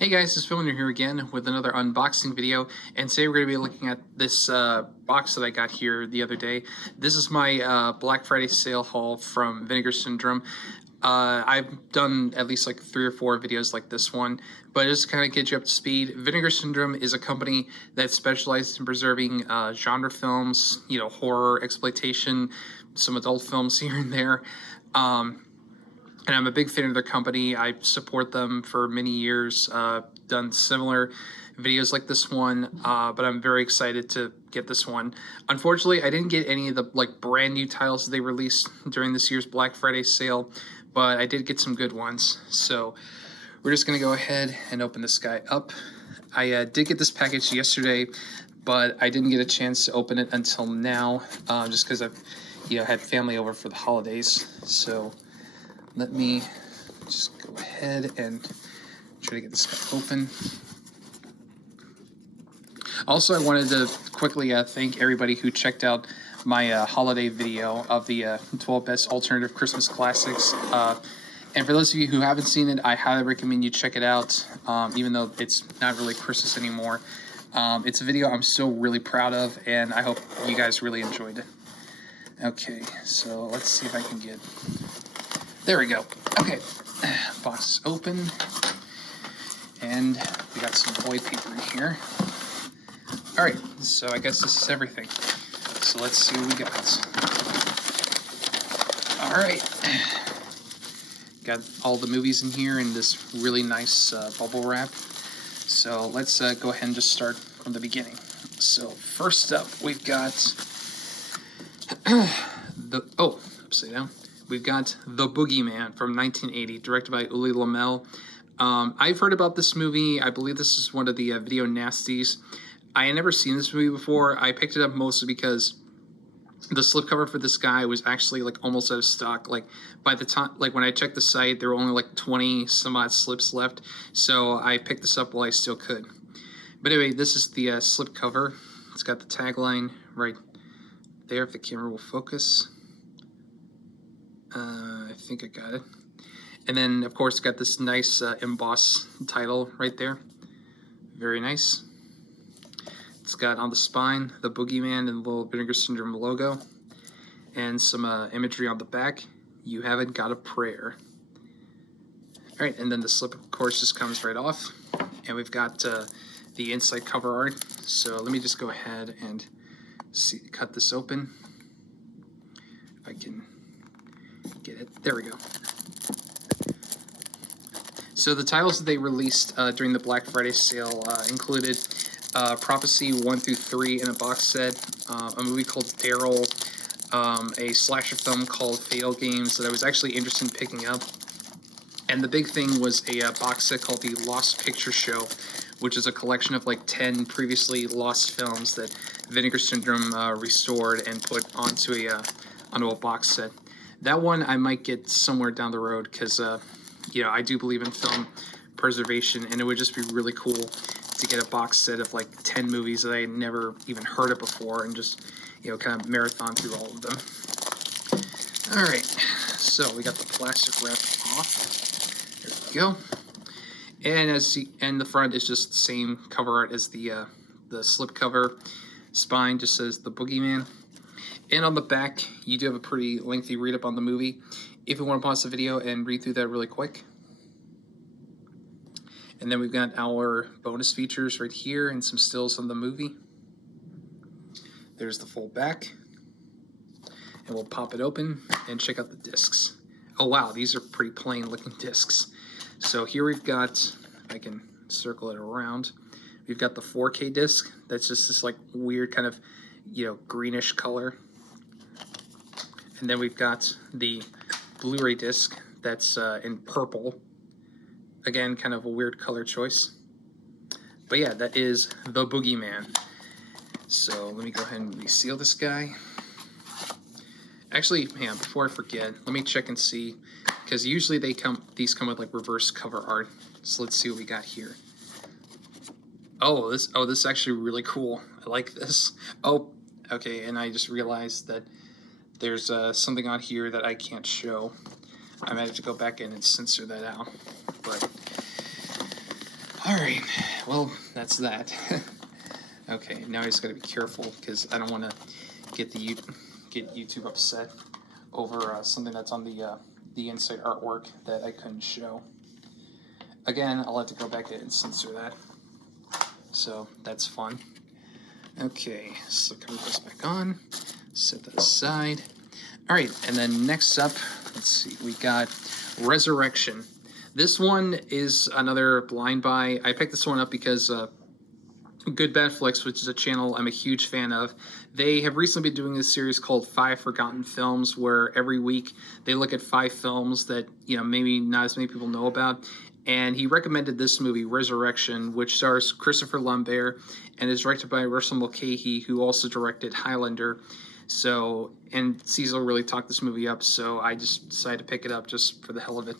Hey guys, it's FilmNerd here again with another unboxing video, and today we're going to be looking at this box that I got here the other day. This is my Black Friday sale haul from Vinegar Syndrome. I've done at least like 3 or 4 videos like this one, but just to kind of get you up to speed, Vinegar Syndrome is a company that specializes in preserving genre films, horror, exploitation, some adult films here and there. And I'm a big fan of their company. I support them for many years, done similar videos like this one, but I'm very excited to get this one. Unfortunately, I didn't get any of the brand new titles they released during this year's Black Friday sale, but I did get some good ones. So we're just gonna go ahead and open this guy up. I did get this package yesterday, but I didn't get a chance to open it until now, just because I've had family over for the holidays. So let me just go ahead and try to get this guy open. Also, I wanted to quickly thank everybody who checked out my holiday video of the 12 best alternative Christmas classics. And for those of you who haven't seen it, I highly recommend you check it out, even though it's not really Christmas anymore. It's a video I'm still really proud of, and I hope you guys really enjoyed it. Okay, so let's see if I can get... There we go. Okay, box is open, and we got some white paper in here. All right, so I guess this is everything. So let's see what we got. All right, got all the movies in here in this really nice bubble wrap. So let's go ahead and just start from the beginning. So first up, we've got upside down. We've got The Boogeyman from 1980, directed by Uli Lamel. I've heard about this movie. I believe this is one of the video nasties. I had never seen this movie before. I picked it up mostly because the slipcover for this guy was actually almost out of stock. By the time, when I checked the site, there were only 20 some odd slips left. So I picked this up while I still could. But anyway, this is the slipcover. It's got the tagline right there, if the camera will focus. I think I got it. And then, of course, got this nice embossed title right there. Very nice. It's got on the spine the Boogeyman and the little Vinegar Syndrome logo. And some imagery on the back. You haven't got a prayer. All right, and then the slip, of course, just comes right off. And we've got the inside cover art. So let me just go ahead and cut this open. If I can get it. There we go. So the titles that they released during the Black Friday sale included Prophecy 1 through 3 in a box set, a movie called Daryl, a slasher film called Fatal Games that I was actually interested in picking up, and the big thing was a box set called The Lost Picture Show, which is a collection of 10 previously lost films that Vinegar Syndrome restored and put onto a box set. That one I might get somewhere down the road because, I do believe in film preservation, and it would just be really cool to get a box set of 10 movies that I had never even heard of before and just, kind of marathon through all of them. All right, so we got the plastic wrap off. There we go. And the front is just the same cover art as the slip cover. Spine just says The Boogeyman. And on the back, you do have a pretty lengthy read-up on the movie. If you want to pause the video and read through that really quick. And then we've got our bonus features right here and some stills on the movie. There's the full back. And we'll pop it open and check out the discs. Oh wow, these are pretty plain looking discs. So here we've got, if I can circle it around, we've got the 4K disc. That's just this weird kind of, greenish color. And then we've got the Blu-ray disc that's in purple. Again, kind of a weird color choice. But yeah, that is The Boogeyman. So let me go ahead and reseal this guy. Actually, before I forget, let me check and see, because usually these come with reverse cover art. So let's see what we got here. This is actually really cool. I like this. Oh, okay, and I just realized that there's something on here that I can't show. I might have to go back in and censor that out. But All right, well, that's that. Okay, now I just gotta be careful because I don't want to get YouTube upset over something that's on the inside artwork that I couldn't show. Again, I'll have to go back in and censor that. So that's fun. Okay, so cover this back on. Set that aside. All right, and then next up, let's see, we got Resurrection. This one is another blind buy. I picked this one up because Good Bad Flicks, which is a channel I'm a huge fan of, they have recently been doing this series called 5 Forgotten Films, where every week they look at 5 films that, you know, maybe not as many people know about. And he recommended this movie, Resurrection, which stars Christopher Lambert and is directed by Russell Mulcahy, who also directed Highlander. So, and Cecil really talked this movie up, so I just decided to pick it up just for the hell of it.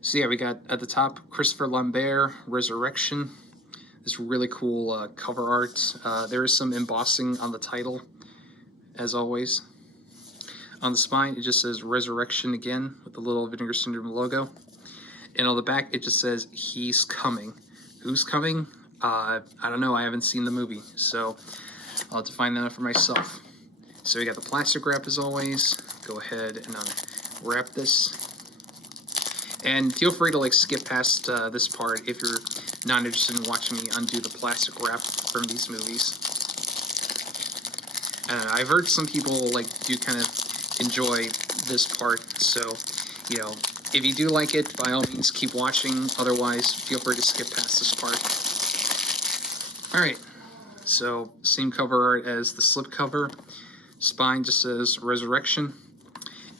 So yeah, we got at the top Christopher Lambert, Resurrection. This really cool cover art. There is some embossing on the title, as always. On the spine, it just says Resurrection again with the little Vinegar Syndrome logo. And on the back, it just says, He's Coming. Who's coming? I don't know. I haven't seen the movie, so I'll have to find that out for myself. So we got the plastic wrap as always. Go ahead and unwrap this. And feel free to skip past this part if you're not interested in watching me undo the plastic wrap from these movies. I've heard some people do kind of enjoy this part, so you know, if you do like it, by all means keep watching. Otherwise, feel free to skip past this part. All right, so same cover art as the slipcover. Spine just says Resurrection,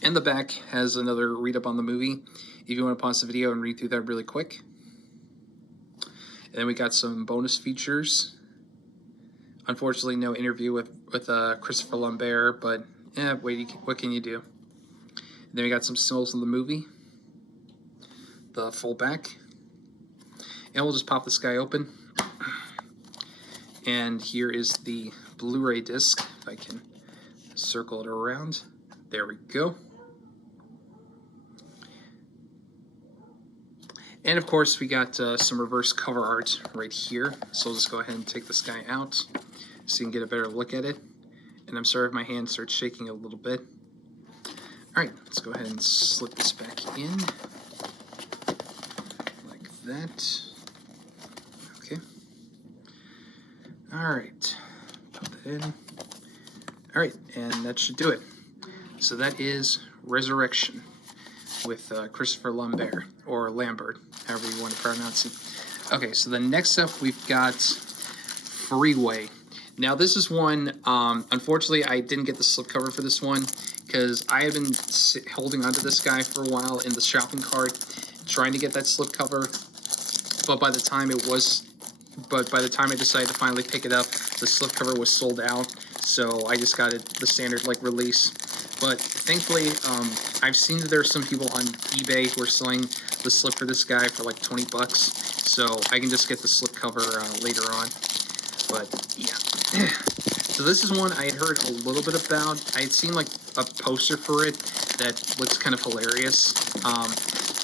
and the back has another read up on the movie. If you want to pause the video and read through that really quick. And then we got some bonus features. Unfortunately, no interview with Christopher Lambert, but what can you do? And then we got some stills in the movie. The full back. And we'll just pop this guy open. And here is the Blu-ray disc. If I can circle it around. There we go. And of course, we got some reverse cover art right here. So I'll just go ahead and take this guy out so you can get a better look at it. And I'm sorry if my hand starts shaking a little bit. All right, let's go ahead and slip this back in like that. Okay. All right, put that in. All right, and that should do it. So that is Resurrection with Christopher Lambert, or Lambert, however you want to pronounce it. Okay, so the next up we've got Freeway. Now this is one, unfortunately I didn't get the slipcover for this one because I have been holding onto this guy for a while in the shopping cart, trying to get that slipcover, but by the time I decided to finally pick it up, the slipcover was sold out, so I just got it the standard release. But thankfully, I've seen that there are some people on eBay who are selling the slip for this guy for like $20, so I can just get the slipcover later on. But yeah, so this is one I had heard a little bit about. I had seen a poster for it that looks kind of hilarious.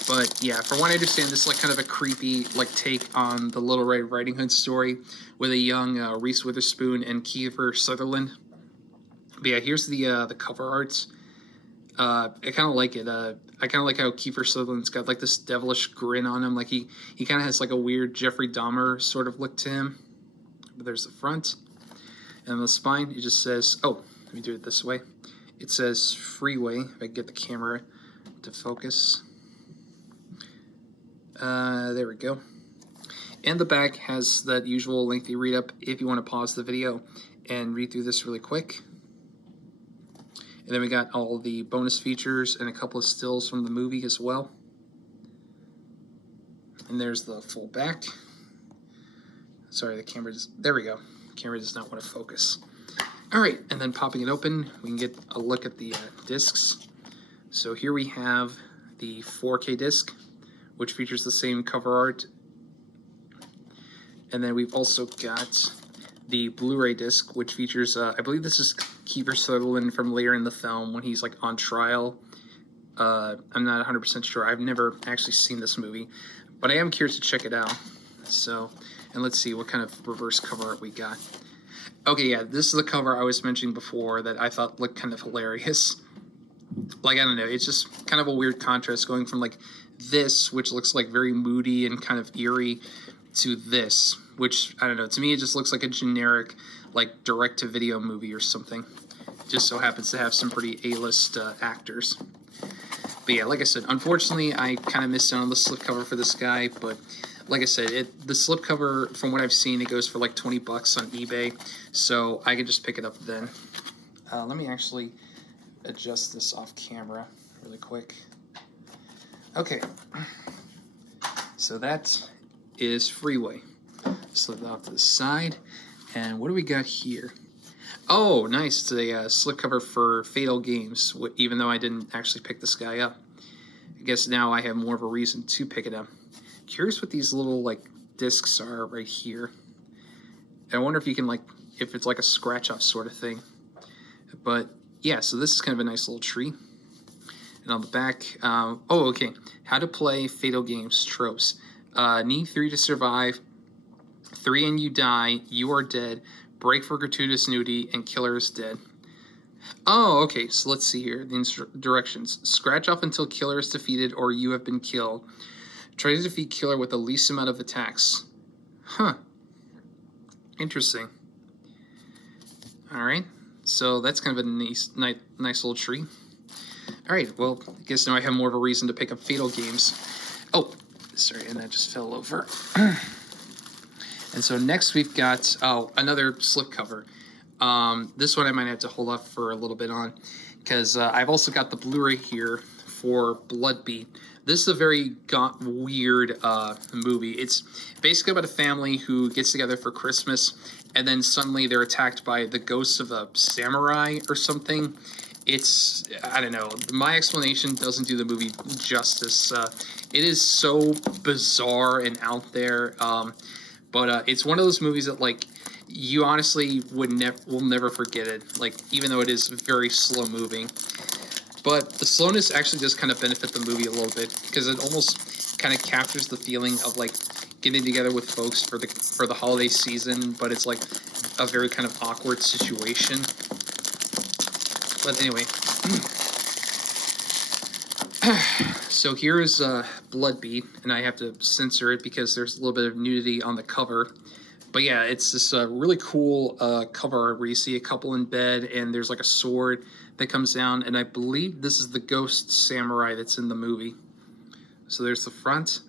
But yeah, from what I understand, this is kind of a creepy take on the Little Red Riding Hood story with a young Reese Witherspoon and Kiefer Sutherland. But yeah, here's the cover art. I kind of like it. I kind of like how Kiefer Sutherland's got this devilish grin on him. He kind of has a weird Jeffrey Dahmer sort of look to him. But there's the front. And on the spine, it just says, oh, let me do it this way. It says Freeway. If I can get the camera to focus. There we go. And the back has that usual lengthy read up if you want to pause the video and read through this really quick. And then we got all the bonus features and a couple of stills from the movie as well. And there's the full back. Sorry, the camera there we go. The camera does not want to focus. All right, and then popping it open, we can get a look at the discs. So here we have the 4K disc, which features the same cover art. And then we've also got the Blu-ray disc, which features, I believe this is Kiefer Sutherland from later in the film when he's on trial. I'm not 100% sure. I've never actually seen this movie, but I am curious to check it out. So, and let's see what kind of reverse cover art we got. Okay, yeah, this is the cover I was mentioning before that I thought looked kind of hilarious. Like, I don't know, it's just kind of a weird contrast going from like this, which looks like very moody and kind of eerie, to this, which, I don't know, to me it just looks like a generic like direct-to-video movie or something. Just so happens to have some pretty A-list actors. But yeah, like I said, unfortunately I kind of missed out on the slipcover for this guy, but like I said, the slipcover, from what I've seen, it goes for like 20 bucks on eBay, so I could just pick it up then. Let me actually adjust this off camera really quick. Okay, so that is Freeway. Slip it off to the side, and what do we got here? Oh, nice, it's a slipcover for Fatal Games, even though I didn't actually pick this guy up. I guess now I have more of a reason to pick it up. Curious what these little like discs are right here. I wonder if you can if it's like a scratch off sort of thing. But yeah, so this is kind of a nice little tree. And on the back, oh, okay. How to play Fatal Games tropes. Need 3 to survive. 3 and you die. You are dead. Break for gratuitous nudity, and killer is dead. Oh, okay. So let's see here. The directions. Scratch off until killer is defeated or you have been killed. Try to defeat killer with the least amount of attacks. Huh. Interesting. All right. So that's kind of a nice little tree. All right. Well, I guess now I have more of a reason to pick up Fatal Games. Oh, sorry, and that just fell over. And so next we've got another slipcover. This one I might have to hold off for a little bit on, because I've also got the Blu-ray here for Bloodbeat. This is a very weird movie. It's basically about a family who gets together for Christmas, and then suddenly they're attacked by the ghosts of a samurai or something. It's, I don't know, my explanation doesn't do the movie justice. It is so bizarre and out there, but it's one of those movies that, like, you honestly will never forget it, like, even though it is very slow moving. But the slowness actually does kind of benefit the movie a little bit, because it almost kind of captures the feeling of like getting together with folks for the holiday season, but it's like a very kind of awkward situation. But anyway, so here is Bloodbeat, and I have to censor it because there's a little bit of nudity on the cover. But yeah, it's this really cool cover where you see a couple in bed, and there's like a sword that comes down, and I believe this is the ghost samurai that's in the movie. So there's the front,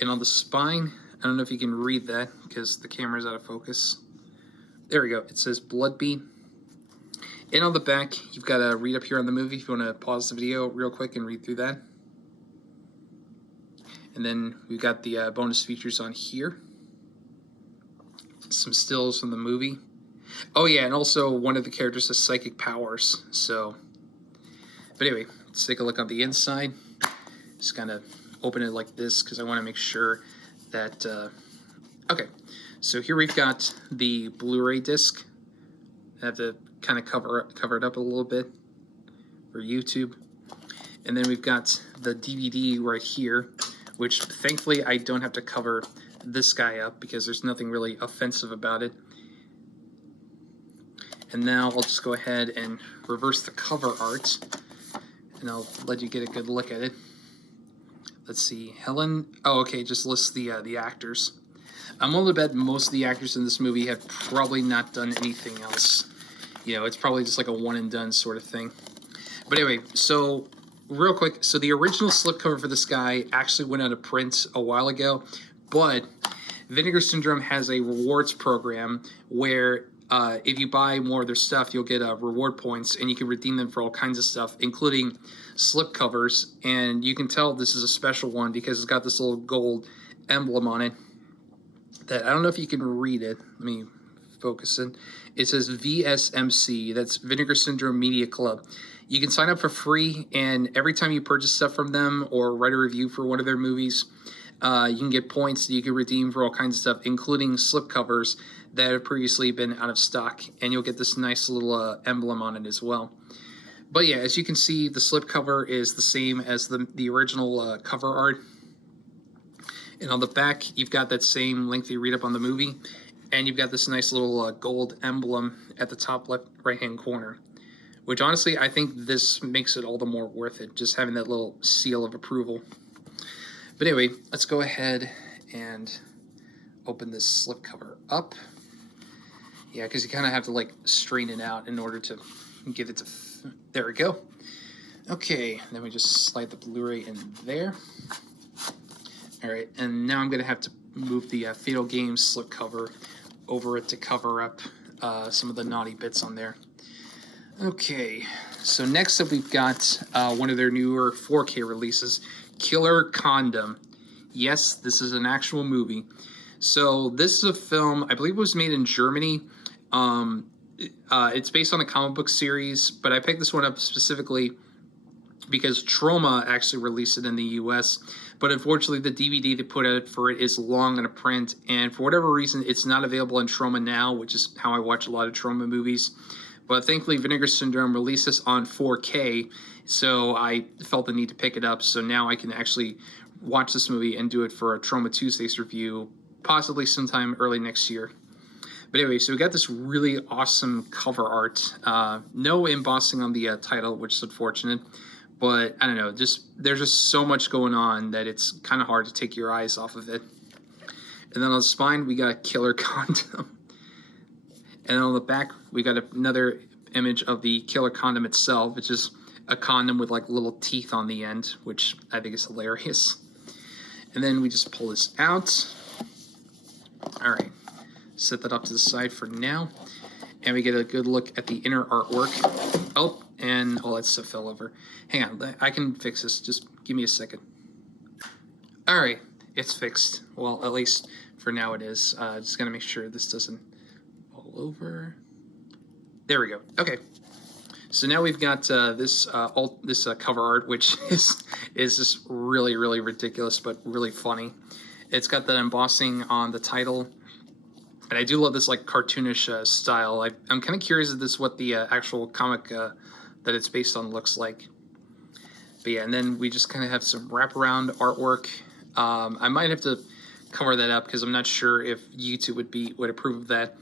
and on the spine, I don't know if you can read that because the camera's out of focus. There we go. It says Bloodbeat. And on the back, you've got to read up here on the movie if you want to pause the video real quick and read through that. And then we've got the bonus features on here. Some stills from the movie. Oh yeah, and also one of the characters has psychic powers. So, but anyway, let's take a look on the inside. Just kind of open it like this because I want to make sure that. Okay, so here we've got the Blu-ray disc. I have to kind of cover it up a little bit for YouTube, and then we've got the DVD right here, which thankfully I don't have to cover this guy up because there's nothing really offensive about it. And now I'll just go ahead and reverse the cover art, and I'll let you get a good look at it. Let's see, Helen. Oh, okay, just lists the actors. I'm willing to bet most of the actors in this movie have probably not done anything else. You know, it's probably just like a one and done sort of thing. But anyway, so real quick, so the original slipcover for this guy actually went out of print a while ago, but Vinegar Syndrome has a rewards program where if you buy more of their stuff, you'll get reward points, and you can redeem them for all kinds of stuff, including slipcovers. And you can tell this is a special one because it's got this little gold emblem on it that I don't know if you can read it. Let me focus it. It says VSMC. That's Vinegar Syndrome Media Club. You can sign up for free, and every time you purchase stuff from them or write a review for one of their movies, you can get points that you can redeem for all kinds of stuff, including slipcovers that have previously been out of stock, and you'll get this nice little emblem on it as well. But yeah, as you can see, the slipcover is the same as the original cover art. And on the back, you've got that same lengthy read-up on the movie, and you've got this nice little gold emblem at the top left right-hand corner, which honestly, I think this makes it all the more worth it, just having that little seal of approval. But anyway, let's go ahead and open this slipcover up. Yeah, because you kind of have to like straighten it out in order to get it to, there we go. Okay, then we just slide the Blu-ray in there. All right, and now I'm gonna have to move the Fatal Games slipcover over it to cover up some of the naughty bits on there. Okay, so next up we've got one of their newer 4K releases, Killer Condom. Yes, this is an actual movie. So this is a film, I believe it was made in Germany. It's based on a comic book series, but I picked this one up specifically because Troma actually released it in the US, but unfortunately the DVD they put out for it is long in a print, and for whatever reason it's not available in Troma now, which is how I watch a lot of Troma movies. But thankfully Vinegar Syndrome released this on 4K, so I felt the need to pick it up, so now I can actually watch this movie and do it for a Troma Tuesdays review, possibly sometime early next year. But anyway, so we got this really awesome cover art. No embossing on the title, which is unfortunate. But I don't know, there's just so much going on that it's kind of hard to take your eyes off of it. And then on the spine, we got Killer Condom. And then on the back, we got another image of the Killer Condom itself, which is a condom with like little teeth on the end, which I think is hilarious. And then we just pull this out. All right, set that up to the side for now. And we get a good look at the inner artwork. Oh, and all that stuff fell over. Hang on, I can fix this. Just give me a second. All right, it's fixed. Well, at least for now it is. Just gotta make sure this doesn't fall over. There we go. Okay. So now we've got this cover art, which is just really, really ridiculous, but really funny. It's got that embossing on the title. And I do love this like cartoonish style. I'm kind of curious if this is what the actual comic that it's based on looks like. But yeah, and then we just kind of have some wraparound artwork. I might have to cover that up because I'm not sure if YouTube would approve of that.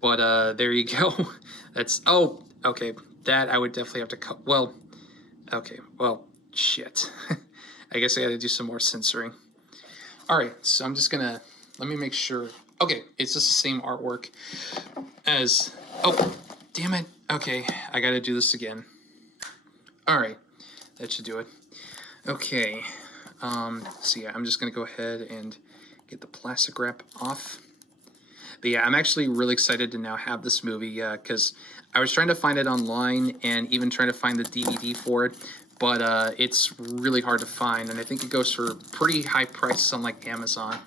But there you go. That's, oh, okay. That I would definitely have to cut. Well, okay. Well, shit. I guess I got to do some more censoring. All right, so I'm just gonna, let me make sure. Okay, it's just the same artwork as, oh, damn it. Okay, I gotta do this again. All right, that should do it. Okay, so yeah, I'm just gonna go ahead and get the plastic wrap off. But yeah, I'm actually really excited to now have this movie because I was trying to find it online and even trying to find the DVD for it, but it's really hard to find, and I think it goes for pretty high prices on like Amazon.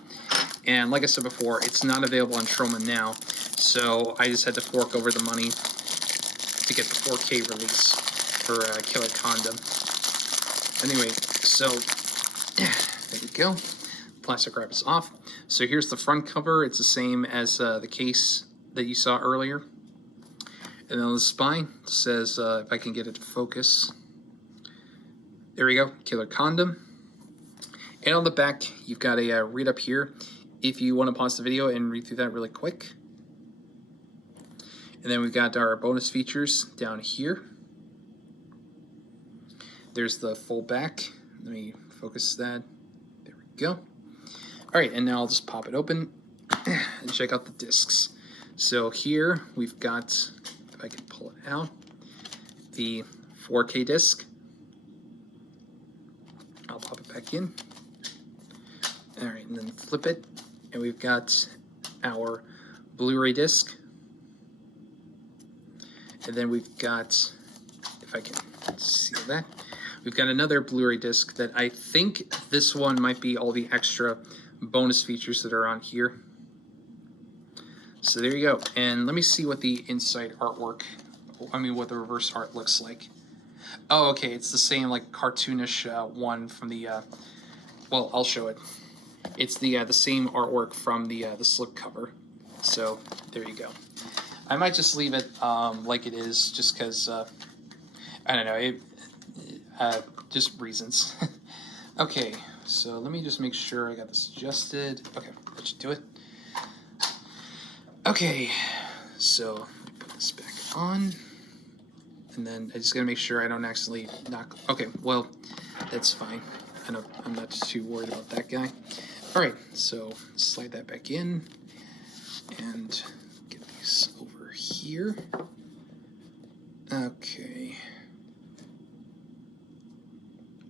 And like I said before, it's not available on Troma now, so I just had to fork over the money to get the 4K release for Killer Condom. Anyway, so there we go. Plastic wrap is off. So here's the front cover. It's the same as the case that you saw earlier. And then on the spine, it says, if I can get it to focus. There we go, Killer Condom. And on the back, you've got a read up here if you want to pause the video and read through that really quick. And then we've got our bonus features down here. There's the full back. Let me focus that. There we go. All right, and now I'll just pop it open and check out the discs. So here we've got, if I can pull it out, the 4K disc. I'll pop it back in. All right, and then flip it, and we've got our Blu-ray disc. And then we've got, if I can see that, we've got another Blu-ray disc that I think this one might be all the extra bonus features that are on here. So there you go. And let me see what the inside artwork, what the reverse art looks like. Oh, okay, it's the same like cartoonish one from the, well, I'll show it. It's the same artwork from the slipcover. So there you go. I might just leave it like it is, just because I don't know, just reasons. Okay, so let me just make sure I got this adjusted. Okay, that should do it. Okay, so let me put this back on. And then I just gotta make sure I don't accidentally knock. Okay, well, that's fine. I'm not too worried about that guy. All right, so slide that back in and get these over here. Okay.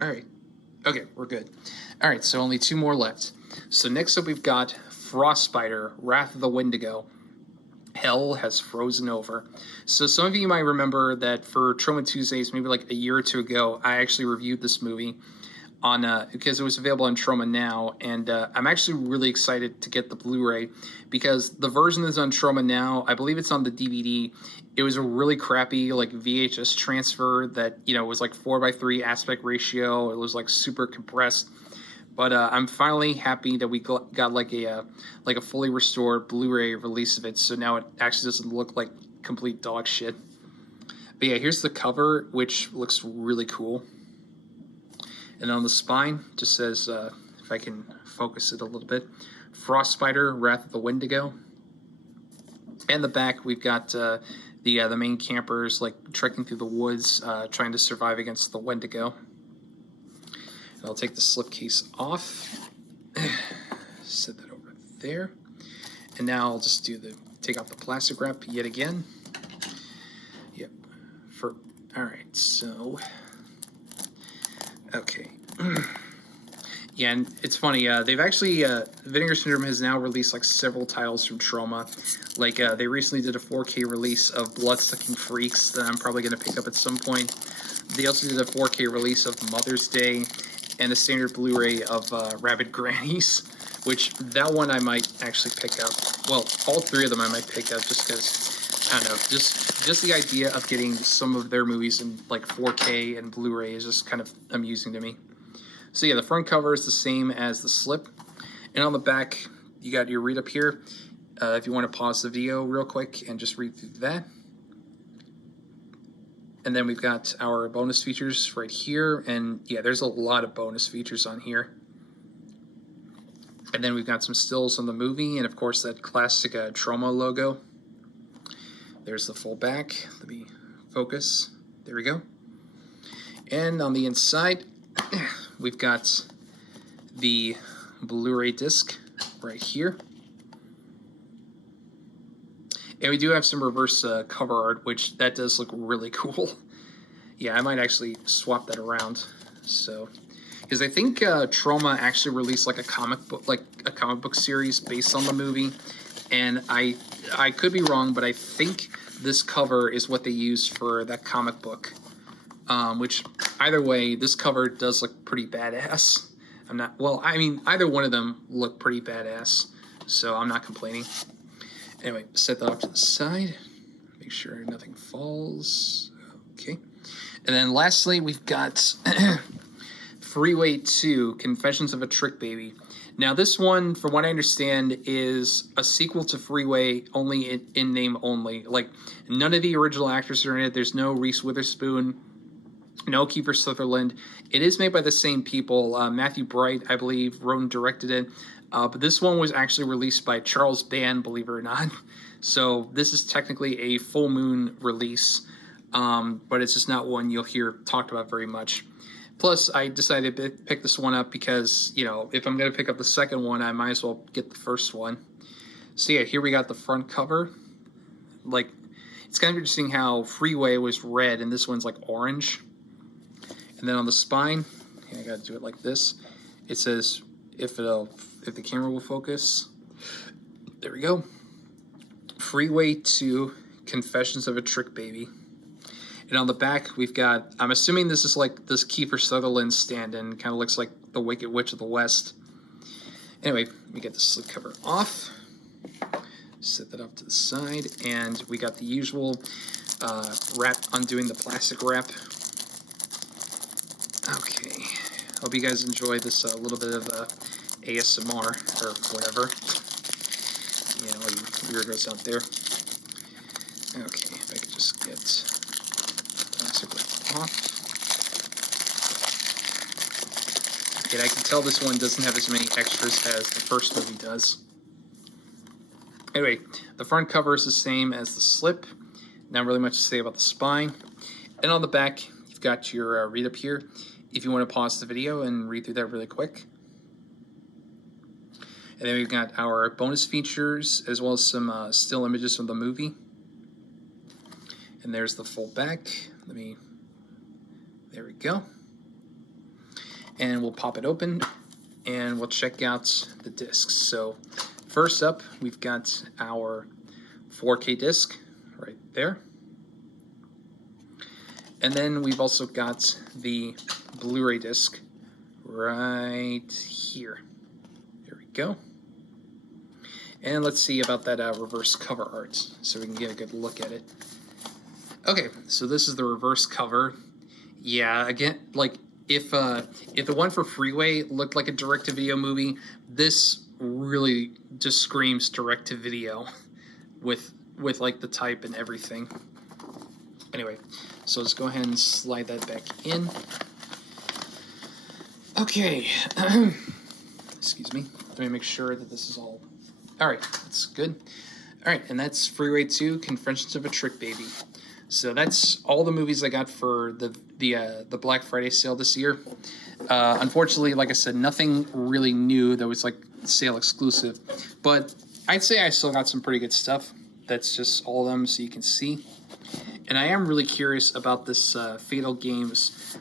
All right. Okay, we're good. All right, so only 2 more left. So next up we've got Frostbiter, Wrath of the Wendigo. Hell has frozen over. So some of you might remember that for Trauma Tuesdays, maybe like a year or 2 ago, I actually reviewed this movie on because it was available on Trauma Now, and I'm actually really excited to get the Blu-ray because the version that's on Trauma Now, I believe it's on the DVD. It was a really crappy like VHS transfer that was like 4:3 aspect ratio. It was like super compressed. But I'm finally happy that we got like a fully restored Blu-ray release of it. So now it actually doesn't look like complete dog shit. But yeah, here's the cover, which looks really cool. And on the spine, just says, if I can focus it a little bit, Frostbiter, Wrath of the Wendigo. And the back, we've got the main campers like trekking through the woods, trying to survive against the Wendigo. And I'll take the slipcase off, set that over there, and now I'll just take off the plastic wrap yet again. Yep. All right. So. Okay. Yeah, and it's funny. They've actually Vinegar Syndrome has now released like several titles from Trauma. Like they recently did a 4K release of Bloodsucking Freaks that I'm probably going to pick up at some point. They also did a 4K release of Mother's Day and a standard Blu-ray of Rabid Grannies, which that one I might actually pick up. Well, all 3 of them I might pick up just because I don't know. Just the idea of getting some of their movies in like 4K and Blu-ray is just kind of amusing to me. So yeah, the front cover is the same as the slip, and on the back you got your read up here. If you want to pause the video real quick and just read through that. And then we've got our bonus features right here, and yeah, there's a lot of bonus features on here. And then we've got some stills on the movie, and of course that classic Trauma logo. There's the full back. Let me focus. There we go. And on the inside, we've got the Blu-ray disc right here. And we do have some reverse cover art, which that does look really cool. Yeah, I might actually swap that around. So, because I think Trauma actually released like a comic book series based on the movie, and I could be wrong, but I think this cover is what they used for that comic book. Which either way, this cover does look pretty badass. Either one of them look pretty badass, so I'm not complaining. Anyway, set that off to the side. Make sure nothing falls. Okay. And then lastly, we've got Freeway 2, Confessions of a Trick Baby. Now this one, from what I understand, is a sequel to Freeway, only in name only. Like, none of the original actors are in it. There's no Reese Witherspoon, no Kiefer Sutherland. It is made by the same people. Matthew Bright, I believe, wrote and directed it. But this one was actually released by Charles Band, believe it or not. So this is technically a full moon release, but it's just not one you'll hear talked about very much. Plus, I decided to pick this one up because, if I'm going to pick up the second one, I might as well get the first one. So yeah, here we got the front cover. Like, it's kind of interesting how Freeway was red and this one's like orange. And then on the spine, I got to do it like this. It says, if the camera will focus, there we go. Freeway 2, Confessions of a Trick Baby. And on the back, we've got, I'm assuming this is like this Kiefer Sutherland stand-in. Kind of looks like the Wicked Witch of the West. Anyway, let me get the slipcover off. Set that up to the side. And we got the usual wrap, undoing the plastic wrap. Okay. Hope you guys enjoy this little bit of ASMR or whatever. All you weirdos out there. Okay, if I could just get the plastic wrap off. And I can tell this one doesn't have as many extras as the first movie does. Anyway, the front cover is the same as the slip. Not really much to say about the spine. And on the back, you've got your read up here if you want to pause the video and read through that really quick. And then we've got our bonus features as well as some still images from the movie. And there's the full back. There we go. And we'll pop it open and we'll check out the discs. So first up, we've got our 4K disc right there. And then we've also got the Blu-ray disc right here. There we go. And let's see about that reverse cover art so we can get a good look at it. Okay, so this is the reverse cover. Yeah, again, like if the one for Freeway looked like a direct-to-video movie, this really just screams direct-to-video with like the type and everything. Anyway, so let's go ahead and slide that back in. Okay, excuse me. Let me make sure that this is all right. That's good. All right, and that's Freeway 2: Confessions of a Trick Baby. So that's all the movies I got for the Black Friday sale this year. Unfortunately, like I said, nothing really new that was like sale exclusive, but I'd say I still got some pretty good stuff. That's just all of them, so you can see. And I am really curious about this Fatal Games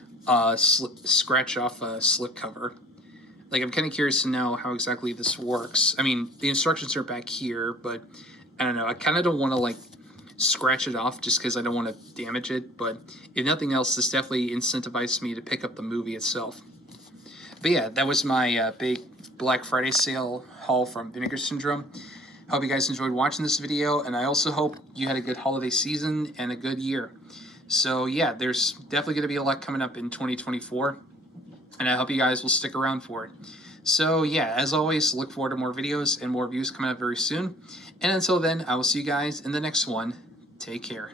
scratch off slip cover. Like, I'm kind of curious to know how exactly this works. I mean, the instructions are back here, but I don't know. I kind of don't want to like scratch it off just because I don't want to damage it. But if nothing else, this definitely incentivized me to pick up the movie itself. But yeah, that was my big Black Friday sale haul from Vinegar Syndrome. Hope you guys enjoyed watching this video, and I also hope you had a good holiday season and a good year. So yeah, there's definitely going to be a lot coming up in 2024, and I hope you guys will stick around for it. So yeah, as always, look forward to more videos and more reviews coming up very soon. And until then, I will see you guys in the next one. Take care.